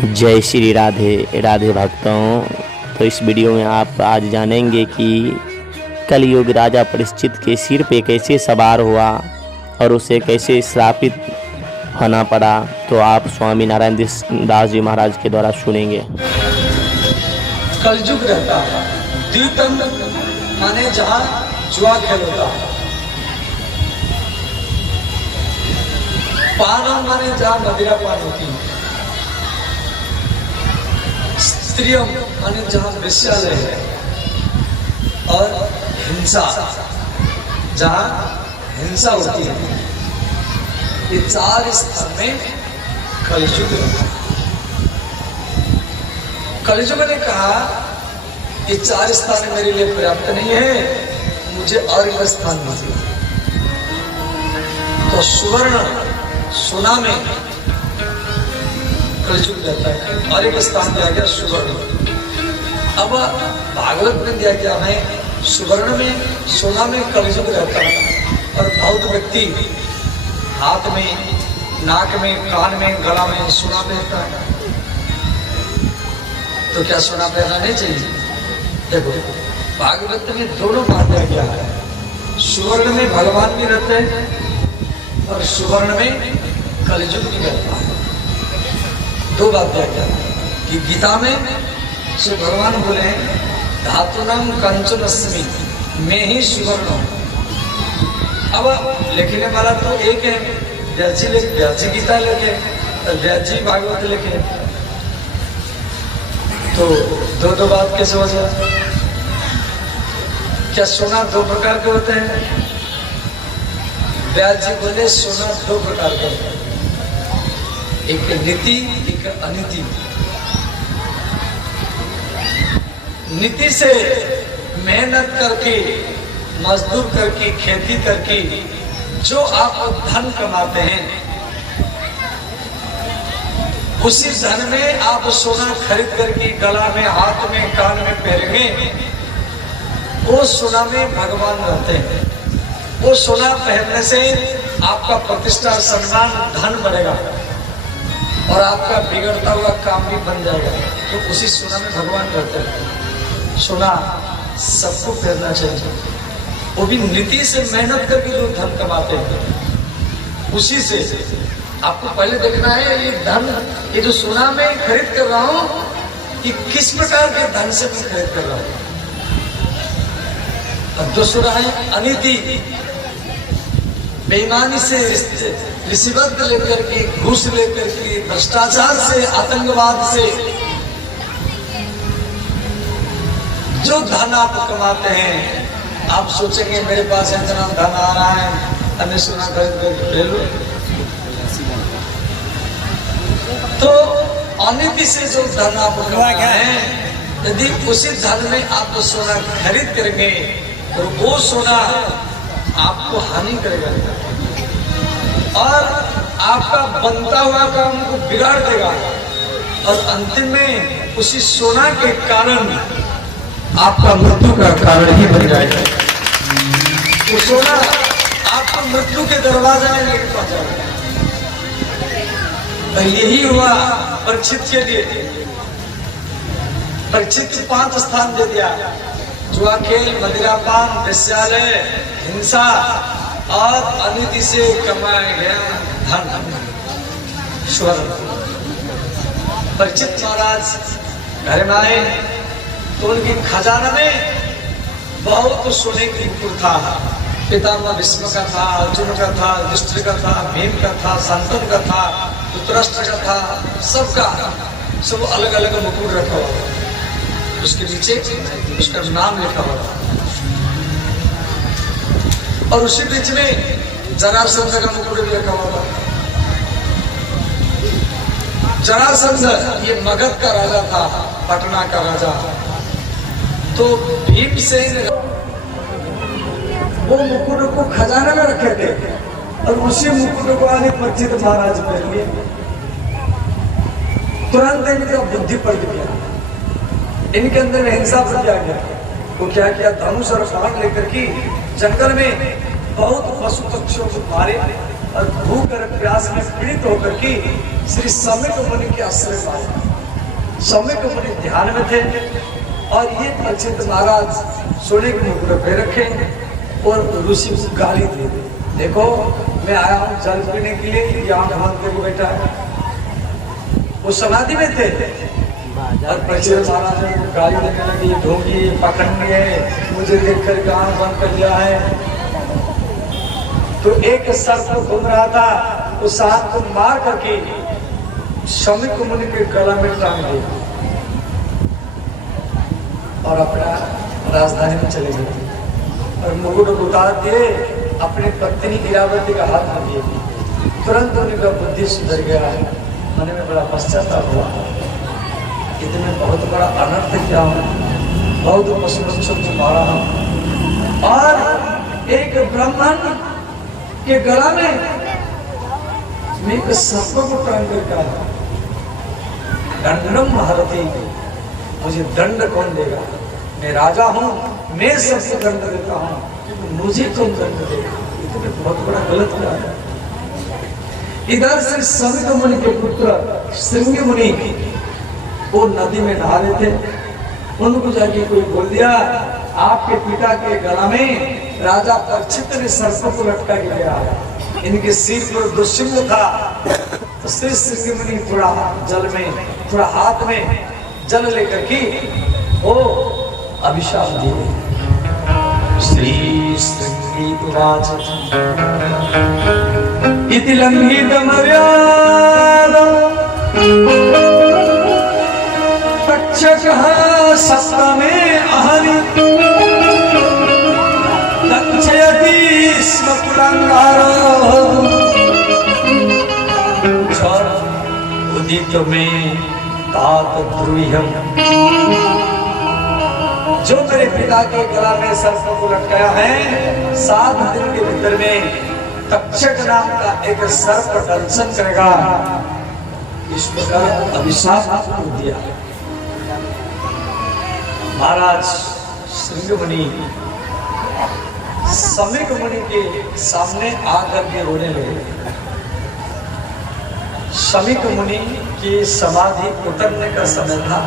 जय श्री राधे राधे भक्तों। तो इस वीडियो में आप आज जानेंगे कि कलयुग राजा परीक्षित के सिर पे कैसे सवार हुआ और उसे कैसे श्रापित होना पड़ा। तो आप स्वामी नारायण दास जी महाराज के द्वारा सुनेंगे। कलयुग रहता है, द्वितम माने जहाँ जुआ खेल होता है, पान माने जहाँ मदिरा पान होती है, स्त्रियम माने जहाँ वेश्यालय है, और हिंसा जहाँ हिंसा होती है। ये चार स्थान में कलयुग रहता है। कलयुग ने कहा ये चार स्थान मेरे लिए पर्याप्त नहीं है, मुझे और एक स्थान मिले। तो सुवर्ण सोना में कलयुग रहता है और एक स्थान दिया गया सुवर्ण। अब भागवत में दिया गया है सुवर्ण में सोना में कलयुग रहता है, और बहुत व्यक्ति हाथ में, नाक में, कान में, गला में सोना पहनता है। तो क्या सोना पहनना नहीं चाहिए? देखो भागवत में दोनों बात दिया गया है, सुवर्ण में भगवान भी रहते हैं और सुवर्ण में कलयुग भी रहता है। दो बात दिया गया कि गीता में से भगवान बोले धातुनाम कंचन अस्मि, मैं ही सुवर्ण हूं। अब लिखने वाला तो एक है, व्यास जी गीता लिखे, व्यास जी भागवत लिखे, तो दो बात कैसे हो जाए? क्या सोना दो प्रकार के होते हैं? व्यास जी बोले सोना दो प्रकार के होते हैं, एक नीति, एक अनीति। नीति से मेहनत करके, मजदूर करके, खेती करके जो आप धन कमाते हैं, उसी धन में आप सोना खरीद करके गला में, हाथ में, कान में पहनेंगे, वो सोना में भगवान रहते हैं। वो सोना पहनने से आपका प्रतिष्ठा, सम्मान, धन बढ़ेगा और आपका बिगड़ता हुआ काम भी बन जाएगा। तो उसी सोना में भगवान रहते हैं। सोना सबको पहनना चाहिए, वो भी नीति से मेहनत करके जो धन कमाते हैं उसी से। आपको पहले देखना है ये धन, ये जो सोना मैं खरीद कर रहा हूं, ये किस प्रकार के धन से मैं खरीद कर रहा हूं। अब दूसरा है अनीति, बेईमानी से, रिश्वत लेकर के, घूस लेकर के, भ्रष्टाचार से, आतंकवाद से जो धन आप कमाते हैं, आप सोचेंगे मेरे पास इतना धन आ रहा है, हमें सोना खरीद ले लो। तो अनीति से जो धन आप कमाते हैं, यदि उसी धन में आप सोना खरीद करेंगे तो वो सोना आपको हानि करेगा और आपका बनता हुआ काम को बिगाड़ देगा, और अंतिम में उसी सोना के कारण आपका मृत्यु का कारण ही बन जाएगा। तो सोना आपको मृत्यु के दरवाजे में लेकर पहुंचाएगा। तो यही हुआ परीक्षित के लिए। परीक्षित 5 स्थान दे दिया, जुआ खेल, मदिरापान, वेश्यालय, हिंसा और अनीति से कमाया गया धन, स्वर्ण। परीक्षित महाराज घर में आए तो उनकी खजाना में बहुत सोने की मुकुट था। पितामह भीष्म का था, अर्जुन का था, युधिष्ठिर का था, भीम का था, शांतनु का था, धृतराष्ट्र का था, सबका सब अलग अलग मुकुट रखा हुआ। उसके नीचे उसका नाम लिखा हुआ, और उसी बीच में जरासंध का मुकुट भी रखा हुआ। जरासंध ये मगध का राजा था, पटना का राजा। तो भीमसेन वो मुकुट को खजाना में रखे थे, और उसी मुकुट को आने परीक्षित महाराज पहन लिए। तुरंत इनका बुद्धि पलट गया, इनके अंदर हिंसा बढ़ गया। वो क्या किया, धनुष और बाण लेकर के जंगल में बहुत पशु पक्षियों को मारे, और भूख और प्यास में पीड़ित होकर के श्री समित मुनि के आश्रय पाए। सम्यक मुनि ध्यान में थे और ये परीक्षित महाराज सोने के मुकुट पे रखे और ऋषि को गाली दे दी, देखो मैं आया हूँ जल पीने के लिए, ये आंख बंद करके बैठा है। वो समाधि में थे और परीक्षित महाराज ने गाली देने लगी, ढोंगी पकड़नी है, मुझे देख कर आंख बंद कर लिया है। तो एक सर्प घूम रहा था, उस हाथ को मार करके सम्यक मुनि के गला में टांग दिया और अपना राजधानी में चले गए और मुकुट उतार दिए, अपनी पत्नी इरावती का हाथ में दिए। तुरंत उनका बुद्धि सुधर गया, मन में बड़ा पश्चाताप हुआ, इतने बहुत बड़ा अनर्थ किया हूँ, बहुत पशु पक्षियों को मारा हूँ और एक ब्राह्मण के गला में मैं एक सर्प को टांग कर दंडम भारती, मुझे दंड कौन देगा? मैं राजा हूँ, मैं सबसे दंड देता हूँ, मुझे कौन दंड देगा? ये तो बहुत बड़ा गलत किया है। इधर से सम्यक मुनि के पुत्र श्रृंग मुनि वो नदी में नहा रहे थे, उनको जाके कोई बोल दिया, आपके पिता के गला में राजा परीक्षित ने सर्प को लटका के गया, इनके सिर पर दुश्चिन्ह था। तो श्री श्रृंग मुनि थोड़ा जल में, थोड़ा हाथ में जल लेकर के वो अभिशाप दिए। श्री श्रृंगी उवाच इति लंघित मर्यादा तक्षकः सप्तमे अहनि तक्षयति स्म कुलंगारो उदित में तात द्रुह्यम। जो मेरे पिता के गला में सर्प को लटकाया है, 7 दिन के भीतर में तक्षक नाम का एक सर्प दंशन करेगा, इस प्रकार अभिशाप दिया। महाराज श्रृंग मुनि सम्यक मुनि के सामने आकर के रोने लगे। सम्यक मुनि की समाधि उतरने का समय था,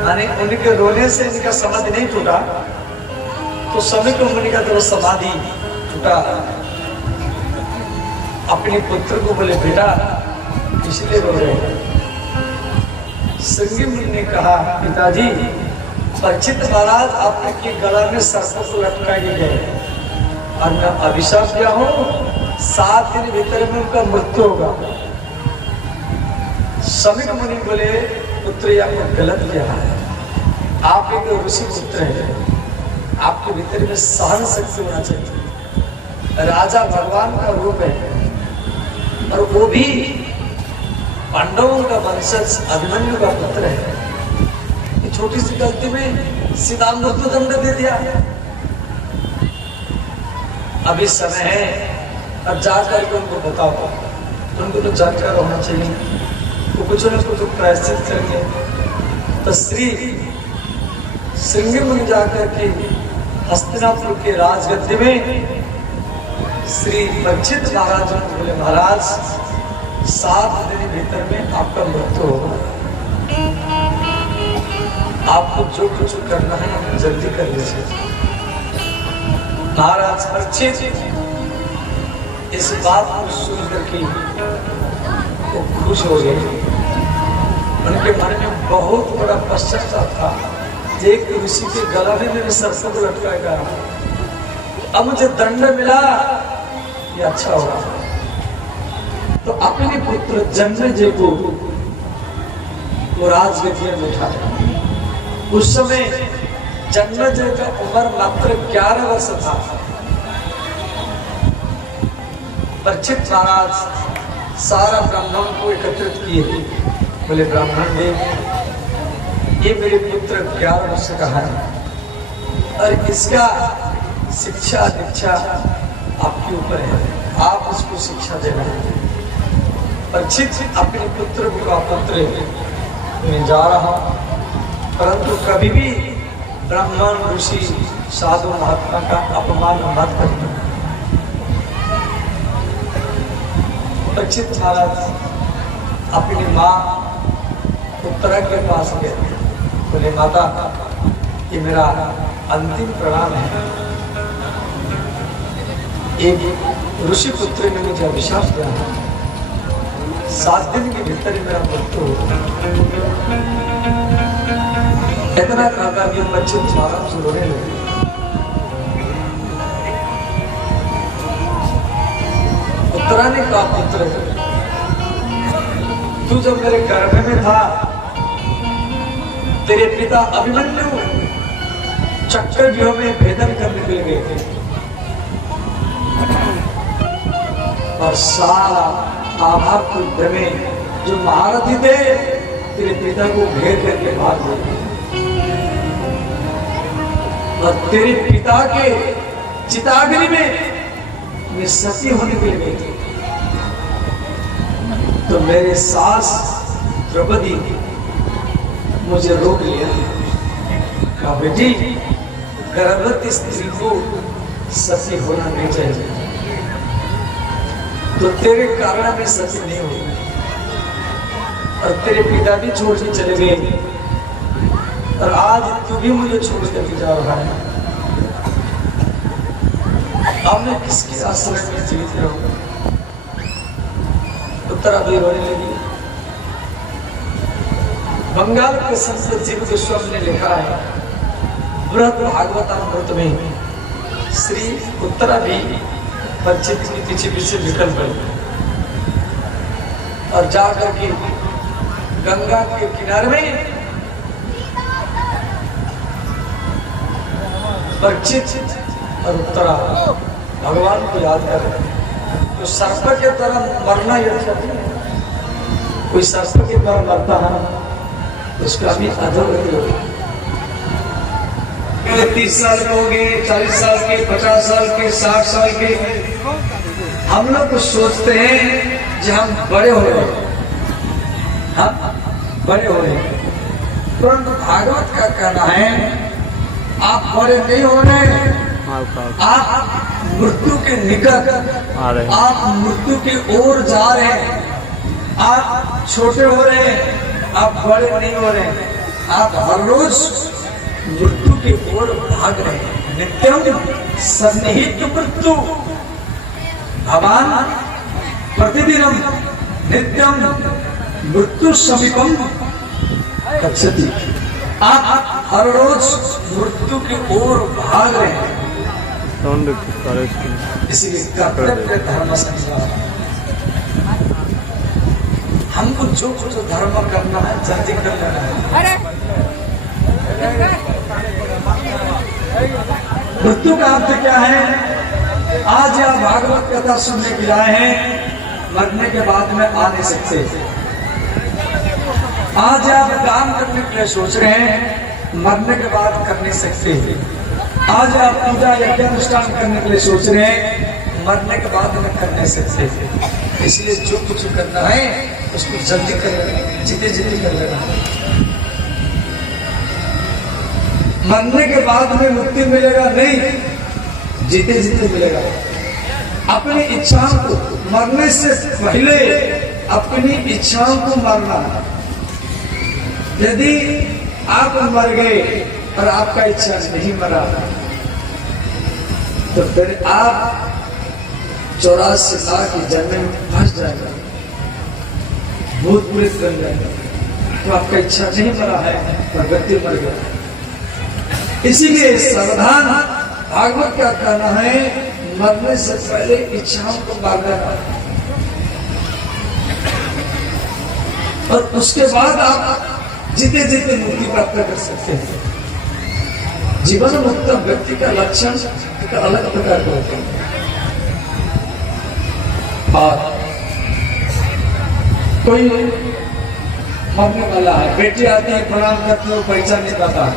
यानी उनके रोने से इनका समाधि नहीं टूटा, तो सम्यक मुनि का जब समाधि टूटा, अपने पुत्र को बोले बेटा इसलिए रो रहे। श्रृंग मुनि ने कहा पिताजी, परीक्षित महाराज आपके गला में सर्प को लटका के गए और मैं अभिशाप दिया हूँ, 7 दिन भीतर में उनका मृत्यु होगा। सम्यक मुनि बोले पुत्र या गलत किया है, आप एक ऋषि पुत्र है, आपके भीतर में सहन शक्ति होना चाहिए। राजा भगवान का रूप है और वो भी पांडवों का वंशज अभिमन्यु का पुत्र है। छोटी सी गलती में सीधा मृत्यु दंड दे दिया। अभी समय है, अब जाकर के उनको बताओ, उनको तो जानकार होना चाहिए, तो कुछ न कुछ प्रायश्चित करेंगे। तो श्री श्रृंग मुनि जाकर के हस्तिनापुर के राजगद्दी में श्री परीक्षित महाराज को बोले महाराज 7 दिन भीतर में आपका मृत्यु होगा, आपको जो कुछ करना है जल्दी कर लीजिए। महाराज परीक्षित इस बात को सुन करके वो खुश हो गए। उनके मन में बहुत बड़ा पश्चाताप था, एक ऋषि के गला में मेरे सर्प को लटकाएगा, अब मुझे दंड मिला, ये अच्छा होगा। तो अपने पुत्र जन्मेजय को वो राजगद्दी में बैठाया। उस समय जन्मेजय का उम्र मात्र 11 वर्ष था। परीक्षित महाराज सारा ब्राह्मण को एकत्रित किए, बोले ब्राह्मण देव, ये मेरे पुत्र 11 वर्ष का है और इसका शिक्षा दीक्षा आपके ऊपर है, आप उसको शिक्षा देना। परीक्षित अपने पुत्र को पुत्र में जा रहा हूं, परंतु कभी भी ब्राह्मण ऋषि साधु महात्मा का अपमान मत करना। परीक्षित महाराज अपनी माँ को उत्तरा के पास गए, बोले माता ये मेरा अंतिम प्रणाम है। एक ऋषि पुत्र ने मुझे अभिशाप दिया है, 7 दिन के भीतर ही मेरा मृत्यु होगा। इतना कहा कि बच्चे आराम से रोने लगे। उत्तरा ने कहा पुत्र तू जब मेरे गर्भ में था, तेरे पिता अभिमन्यु चक्रव्यूह में भेदन करने के लिए गए थे और सारा आभार युद्ध में जो महारथी थे तेरे पिता को घेर करके मार दिए और तेरे पिता के चिताग्नि में सती होने के लिए गए थे। तो मेरे सास द्रौपदी मुझे रोक लिया, कहा बेटी गर्भवती स्त्री को सती होना नहीं चाहिए, तो तेरे कारण में सती नहीं हुई और तेरे पिता भी छोड़ के चले गए और आज तू भी मुझे छोड़ करके जा रहा है। अब मैं किसके आश्रय में जीवित रहूंगा? उत्तरा भी रोने लगी। बंगाल के संत जीव गोस्वामी ने लिखा है बृहद भागवतामृत में, श्री उत्तरा भी बच्चे के पीछे से निकल गई और जाकर के गंगा के किनारे में परीक्षित और उत्तरा भगवान को याद कर रहे। तो सर्प के तरह मरना यथार्थी है, कोई सर्प के तरह मरता है उसका भी अधोगति होगी। 30 साल के हो गए, 40 साल के, 50 साल के, 60 साल के, हम लोग कुछ सोचते हैं कि हम बड़े हो रहे हैं, हम बड़े हो रहे हैं, परंतु भागवत का कहना है आप बड़े नहीं हो रहे, आप मृत्यु के निकट, आप मृत्यु की ओर जा रहे हैं, आप छोटे हो रहे हैं, आप बड़े नहीं हो रहे हैं, आप हर रोज मृत्यु की ओर भाग रहे हैं। नित्यम सन्निहित मृत्यु भगवान प्रतिदिनम नित्यम मृत्यु समीपम गच्छति। आप हर रोज मृत्यु की ओर भाग रहे हैं, इसीलिए कर्तव्य धर्म संसार। हमको जो कुछ धर्म करना है जल्दी कर लेना है। मृत्यु का अर्थ क्या है? आज आप भागवत कथा सुनने के आए हैं, मरने के बाद में आ नहीं सकते। आज आप काम करने के लिए सोच रहे हैं, मरने के बाद कर नहीं सकते। आज आप पूजा यज्ञ अनुष्ठान करने के लिए सोच रहे हैं, मरने के बाद में कर नहीं सकते। इसलिए जो कुछ करना है उसको जल्दी कर लेना, जीते जीते कर लेना। मरने के बाद में मुक्ति मिलेगा नहीं, जीते जीते मिलेगा। अपनी इच्छाओं को मरने से पहले अपनी इच्छाओं को मारना। यदि आप मर गए और आपका इच्छा नहीं मरा तो फिर आप 84 लाख की जन्म में फंस जाएगा, भूत प्रेत बन जाएगा। तो आपका इच्छा नहीं मरा है और व्यक्ति मर गया। इसीलिए सावधान। भागवत का कहना है मरने से पहले इच्छाओं को मार देना और उसके बाद आप जीते जीते मुक्ति प्राप्त कर सकते हैं। जीवन मुक्त व्यक्ति का लक्षण का अलग प्रकार का होता है। और कोई मरने वाला है, बेटी आती है प्रणाम करते हो पहचान नहीं पाता है,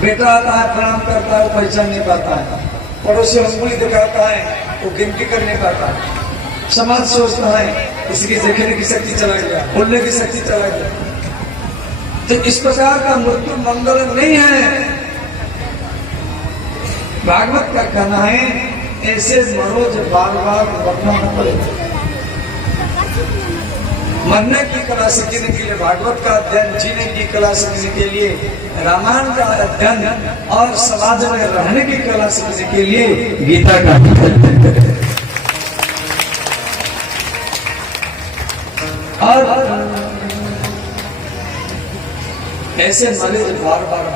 बेटा आता है प्रणाम करता है वो पहचान नहीं पाता है, पड़ोसी अंगुली दिखाता है वो गिनती कर नहीं पाता है, समाज सोचता है इसकी देखने की शक्ति चला गया, बोलने की शक्ति चला गया। तो इस प्रकार का मृत्यु मंगल नहीं है। भागवत का कहना है ऐसे मरो जो बार बार मरना न पड़े। मरने की कला सीखने के लिए भागवत का अध्ययन, जीने की कला सीखने के लिए रामायण का अध्ययन और समाज में रहने की कला सीखने के लिए गीता का अध्ययन करें। और ऐसे मरे बार बार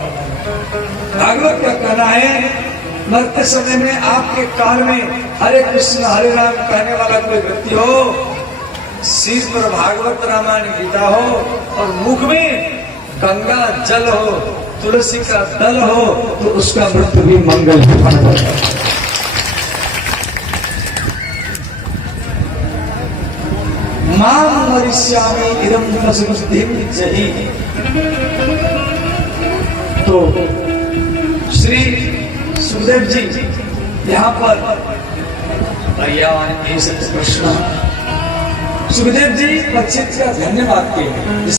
भागवत का कहना है, मरते समय में आपके कान में हरे कृष्ण हरे राम कहने वाला कोई व्यक्ति हो, सिर पर भागवत रामायण गीता हो और मुख में गंगा जल हो, तुलसी का दल हो, तो उसका मृत्यु भी मंगल बन जाता है। मां मरिष्यामि इदं तस्मुद्धिं जहि। तो श्री सुखदेव जी यहाँ पर पर्यावरण प्रश्न सुखदेव जी परीक्षित का धन्यवाद किए।